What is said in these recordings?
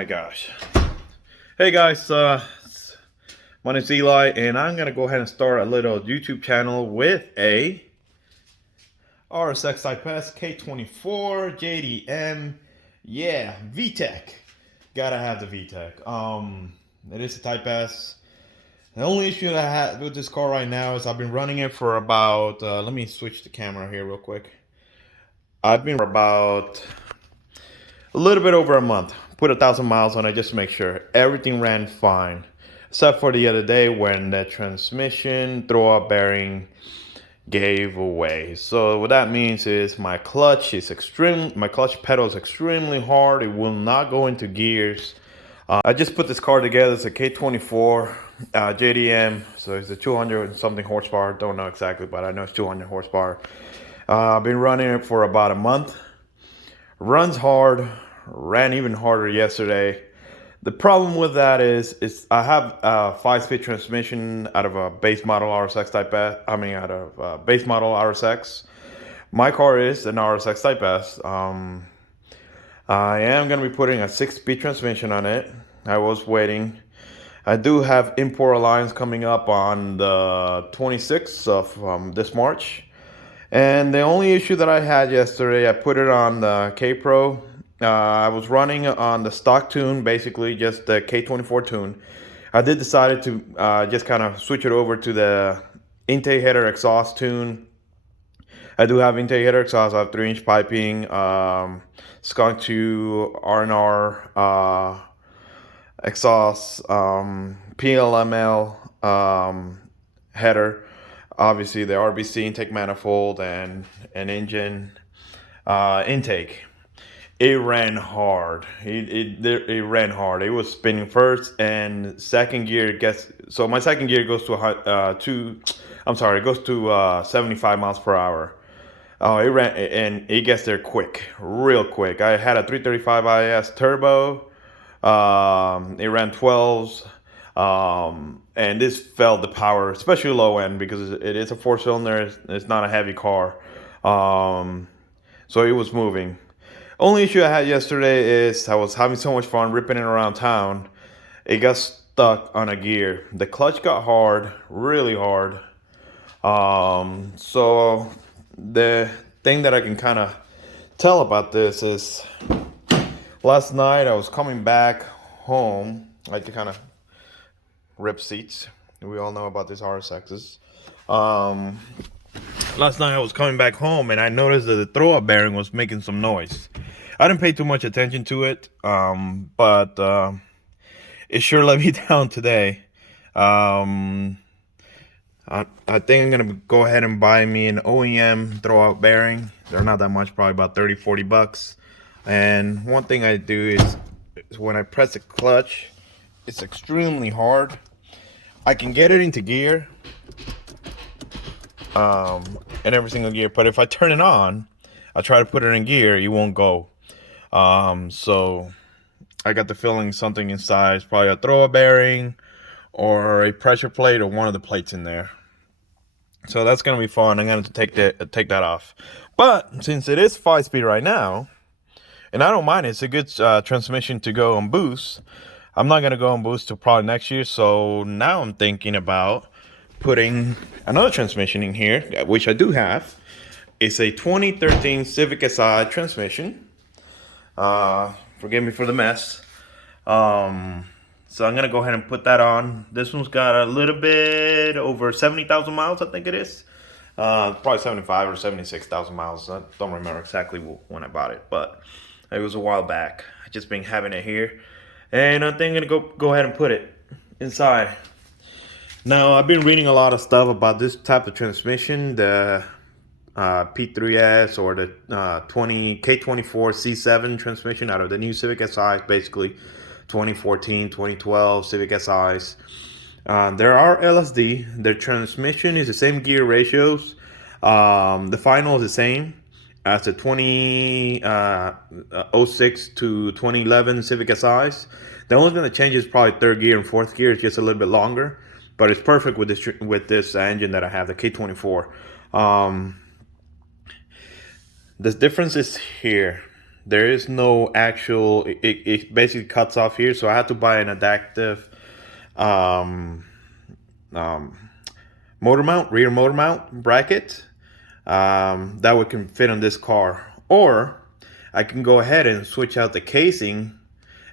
my gosh. Hey guys, my name's Eli, and I'm gonna go ahead and start a little YouTube channel with a RSX Type S K24 JDM. Yeah, VTEC. Gotta have the VTEC. It is a Type S. The only issue that I have with this car right now is I've been running it for about. Let me switch the camera here real quick. I've been for about a little bit over a month. Put 1,000 miles on it just to make sure everything ran fine, except for the other day when the transmission throw-up bearing gave away. So what that means is my clutch pedal is extremely hard. It will not go into gears. I just put this car together. It's a K24 JDM, so it's a 200 and something horsepower. Don't know exactly, but I know it's 200 horsepower. I've been running it for about a month. Runs hard, ran even harder yesterday. The problem with that is I have a 5-speed transmission out of a base model RSX Type S. Out of base model RSX. My car is an RSX Type S. I am going to be putting a 6-speed transmission on it. I was waiting. I do have import alliance coming up on the 26th of this March. And the only issue that I had yesterday, I put it on the K Pro. I was running on the stock tune, basically just the K24 tune. I did decide to just kind of switch it over to the intake header exhaust tune. I do have intake header exhaust. I have 3-inch piping, skunk to R&R exhaust, PLML header. Obviously the RBC intake manifold and an engine intake. It ran hard. It ran hard. It was spinning first and second gear so my second gear goes to it goes to 75 miles per hour. It ran and it gets there quick, real quick. I had a 335 IS turbo. It ran 12s. And this felt the power, especially low end, because it is a 4-cylinder. It's not a heavy car. So it was moving. Only issue I had yesterday is I was having so much fun ripping it around town. It got stuck on a gear. The clutch got hard, really hard. So the thing that I can kind of tell about this is last night I was coming back home. I like to kind of rip seats. We all know about these RSXs. Last night I was coming back home and I noticed that the throw-up bearing was making some noise. I didn't pay too much attention to it, but it sure let me down today. I think I'm gonna go ahead and buy me an OEM throw-up bearing. They're not that much, probably about 30-40 bucks. And one thing I do is when I press the clutch, it's extremely hard. I can get it into gear, in every single gear, but if I turn it on, I try to put it in gear, it won't go. So I got the feeling something inside is probably a throw-up bearing or a pressure plate or one of the plates in there. So that's gonna be fun. I'm gonna take that off. But since it is 5-speed right now, and I don't mind it, it's a good transmission to go on boost. I'm not gonna go on boost till probably next year. So now I'm thinking about putting another transmission in here, which I do have. It's a 2013 Civic Si transmission. Forgive me for the mess. So I'm gonna go ahead and put that on. This one's got a little bit over 70,000 miles, I think it is. Probably 75 or 76,000 miles. I don't remember exactly when I bought it, but it was a while back. I just been having it here, and I think I'm gonna go ahead and put it inside. Now I've been reading a lot of stuff about this type of transmission, the P3S or the K24 C7 transmission out of the new Civic Si, basically 2014, 2012 Civic Si's. There are LSD. Their transmission is the same gear ratios. The final is the same as the 2006 to 2011 Civic Si's. The only thing that changes is probably third gear and fourth gear. It's just a little bit longer, but it's perfect with this engine that I have, the K24. The difference is here. there is no actual, it basically cuts off here, so I had to buy an adaptive um, um, motor mount, rear motor mount bracket that would can fit on this car. Or I can go ahead and switch out the casing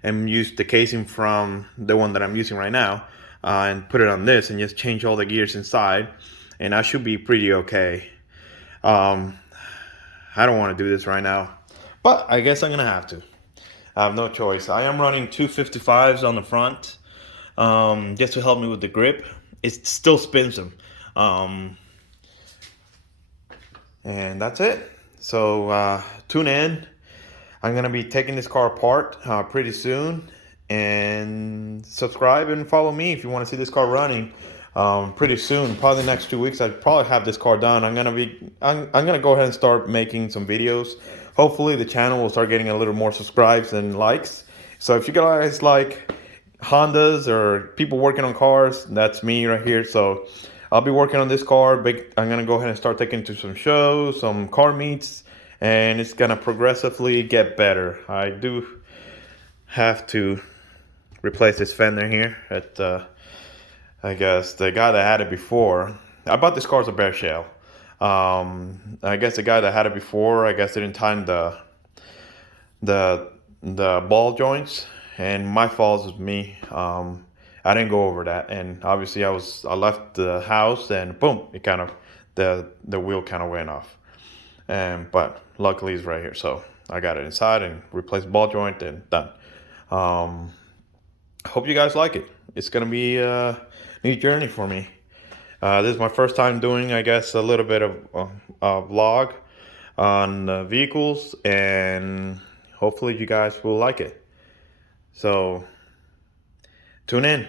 and use the casing from the one that I'm using right now, and put it on this and just change all the gears inside, and I should be pretty okay. um, I don't want to do this right now, but I guess I'm gonna have to. I have no choice. I am running 255s on the front, just to help me with the grip. It still spins them, and that's it. So tune in. I'm gonna be taking this car apart pretty soon, and subscribe and follow me if you want to see this car running pretty soon. Probably the next 2 weeks, I'd probably have this car done. I'm gonna go ahead and start making some videos. Hopefully, the channel will start getting a little more subscribes and likes. So if you guys like Hondas or people working on cars, that's me right here. So I'll be working on this car. I'm gonna go ahead and start taking to some shows, some car meets, and it's gonna progressively get better. I do have to replace this fender here at I guess the guy that had it before. I bought this car as a bare shell. I guess the guy that had it before, I guess didn't time the ball joints, and my fault was me. I didn't go over that, and obviously I left the house, and boom, it kind of the wheel kind of went off. But luckily it's right here, so I got it inside and replaced ball joint and done. Hope you guys like it. It's gonna be a new journey for me. This is my first time doing, I guess, a little bit of a vlog on vehicles, and hopefully you guys will like it. So tune in.